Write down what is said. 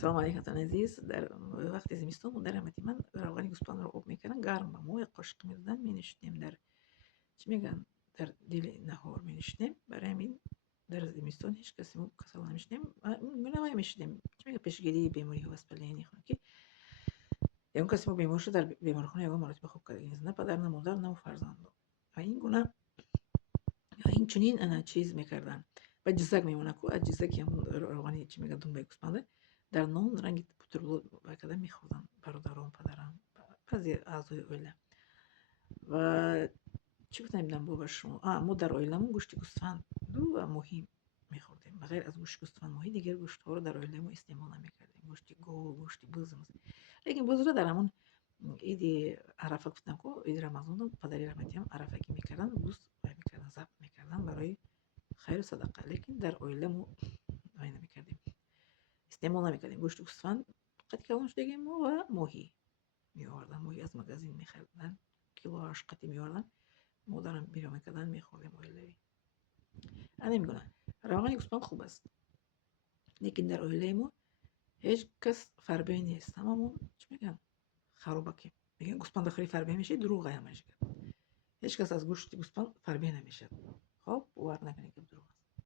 سلام علیکم عزیز. در وقت زمستان مادر رحمتی من روغن گوسفند رو آب میکردن، گرم به موی قاشق میدادن، مینوشیدیم در چی میگن در دل نهار مینوشیدیم. برای همین در زمستان هیچ کسی مو کسل نمیشدیم، نمای میشدیم چی میگه پیشگیری بیماری ها وسپلینی خون که اون کسی مو بیمار شد در بیمارخانه یگان مراتب خوب کردگی نه پدر نه مادر نه فرزند و این گونه این چنین انا چیز میکردن و جزک میمونه کو از جزک همون روغنی چی میگه دنبای گوسفنده در نان رنگ پترولو و کده میخوردن برادران پدرم بعضی اعضای اویله و چی گفتم نمیدونم بابا شما ما در اویلمون گوشت گوسفند دو مهم میخوردیم بغیر از گوشت گوسفند ماهی دیگر گوشت ها رو در اویلمون استعمال نمیکردیم، گوشت گو گوشت بز لیکن بز رو در همون ایدی عرفه گفتم کو ایدی رمضان پدری رحمتی هم عرفه که میکردن دوست میکردن ضبط میکردن برای خیر و صدقه، لیکن در اویلمون نمیکردیم استعمال نمیکردیم. گوشت گوسفند قد کلان شدگیم و ماهی میآوردن، ماهی از مغازین میخریدن کیلوهاش قطعی میآوردن، مادرم بیرون میکردن میخوردیم اویلوی. انا میگونم روغن گوسفند خوب است، لیکن در اویلمون هیچ کس فربه نیست، هممون چی میگن خروبکی میگن گوسفند خری فربه میشه، دروغه همش. هیچ کس از گوشت گوسفند فربه نمیشه. خب باور نکنید که دروغ